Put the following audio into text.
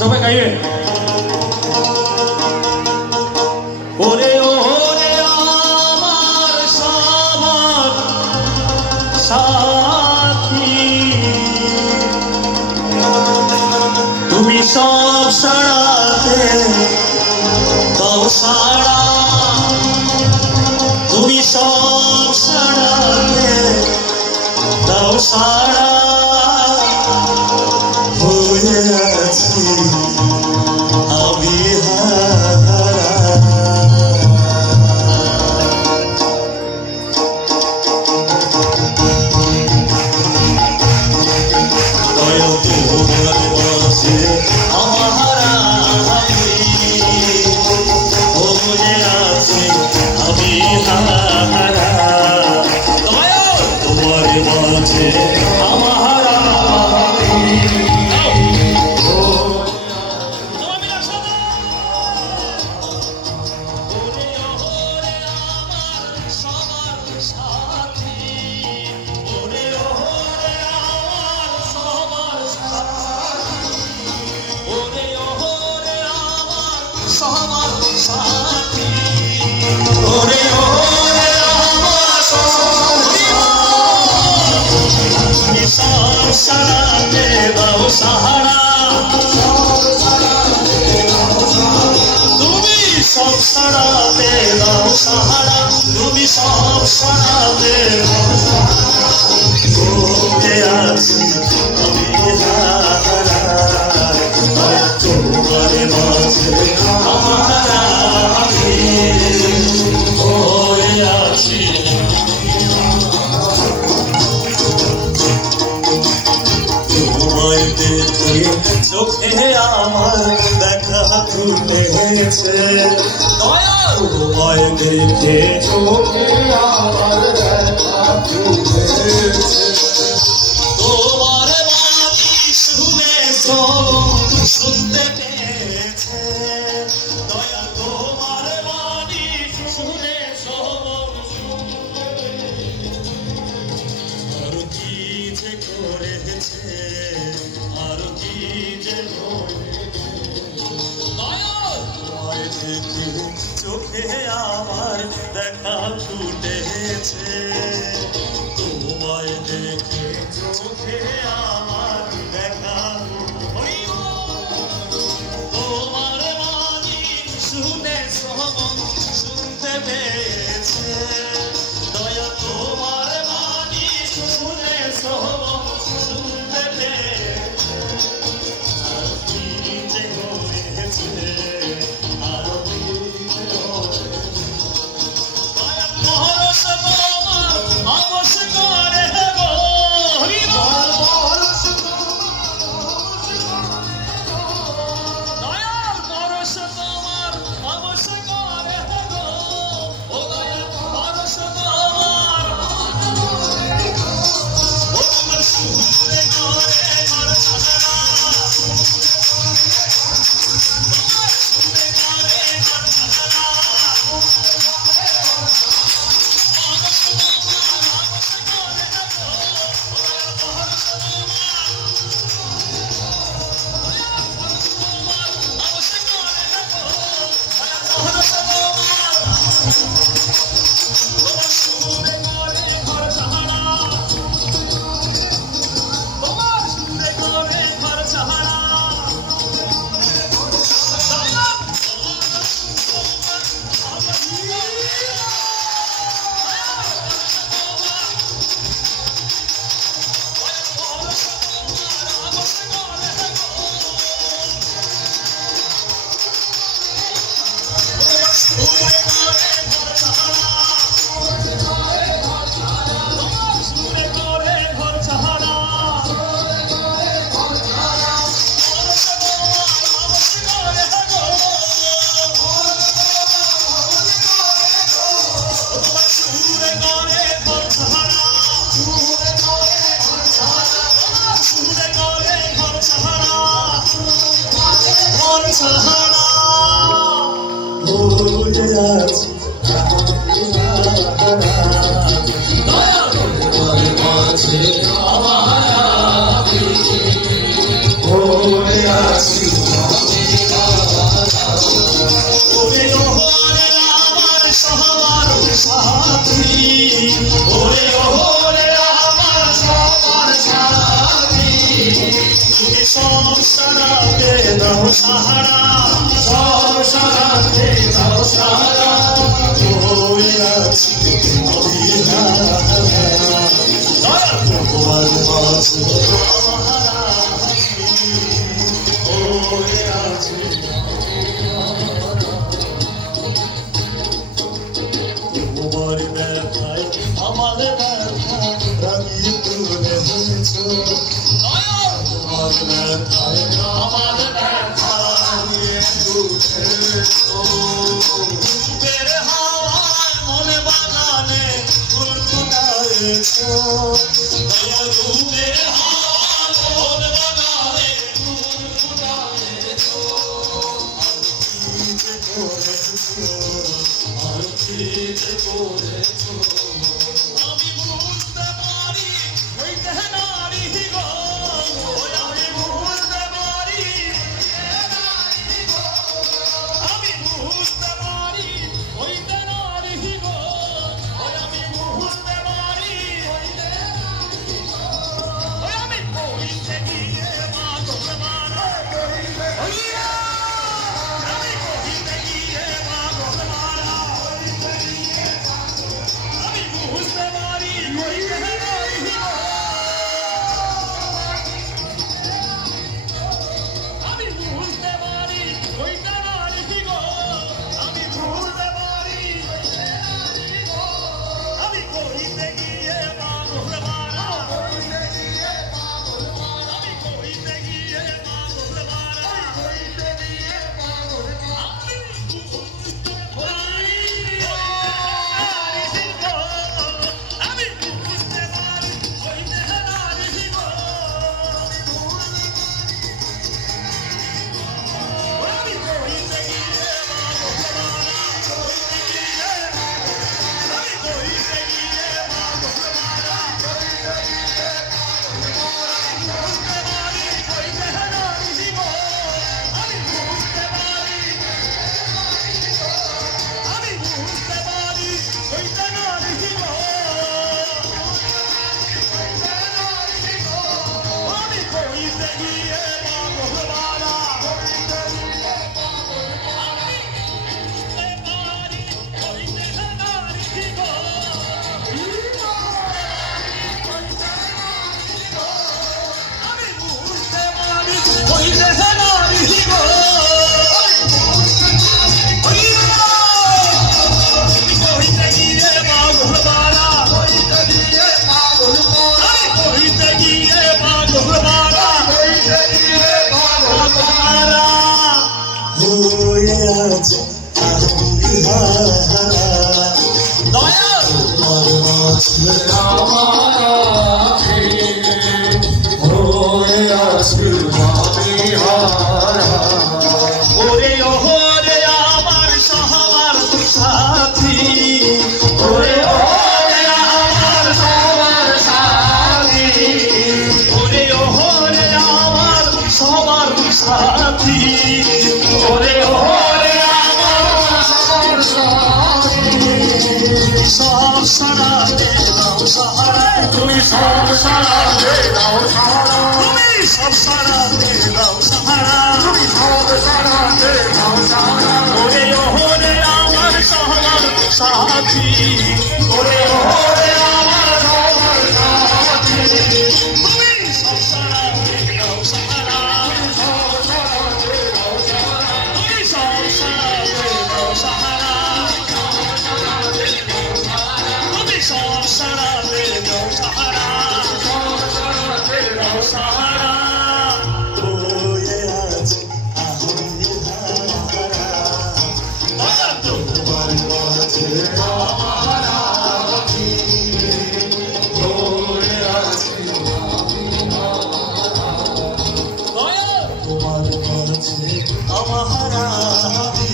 সবাই গাইবে। ওরে ওরে আমার সবার সাথী, তুমি সব সারাতে দাও সারা, তুমি সব সারাতে দাও সারা, হয়ে আছি আমি হারা। দয়া তোমার মাঝে আমার হয়ে আছি আমি হারা। দয়া তোমার মাঝে আমার সবার সাথী, ওরে ওরে আমার সবার সারাতে দাও সাহারা, তুমি সব সারাতে দাও সাহারা, তুমি সব সারাতে ঘুরতে আছি আমি হারা। তোমার মাঝে আমার আমি হয়ে আছি, তোমায় দেখে চোখে আমার দেখা ফুটেছে। তোমায় দেখে চোখে আমার দেখা ফুটেছে। তোমার বাণী শুনে শুনতে পেয়েছে, দয়া তোমার বাণী শুনে আরো কি যে করেছে, আরো কি যে দয়া দেখে চোখে আমার দেখা ফুটেছে। তোমায় দেখে চোখে আমার দেখা, তোমার বাণী শুনে শুনতে পেয়েছে, দয়া তোমার বাণী শুনে শুনতে পেয়েছে। আর কি যে হয়েছে, আর কি যে হয়েছে, দয়া পরশ তোমার অবশ করে গো, পরশ দয়ার পরশ তোমার অবশ করে গো, ও দয়া পরশ তোমার, ও তোমার সুরে করে ঘর সারা, তোমার সুরে করে ঘর সারা, অবশ তোমার অবশ করে গো, Oh, ওরে ওরে আমার সবার সাথী ওরে ওরে আমার সবার সাথী তুমি সংসারাতে দাও সাহারা সংসারাতে দাও সাহারা ওরে আছি ভগবান মাঝে ওরে আছি তোমার ব্যথায় আমার ব্যথা রাগি তুলে হয়েছ তোমার ব্যথায় আমার ব্যথা নিয়ে তুলেছ বের হাওয়ায় মনে বাগানে ফুল ফুটায়েছ রূপের হাওয়ায় মনে বাগানে ফুল ফুটায়েছ আমি বুঝতে পারি ওই দেহ নারী গো আমি বুঝতে পারি আমি বুঝতে পারি ওই দেহ নারী গো আমি বুঝতে পারি আমি কইতে গিয়ে মা তোর মারা Amahara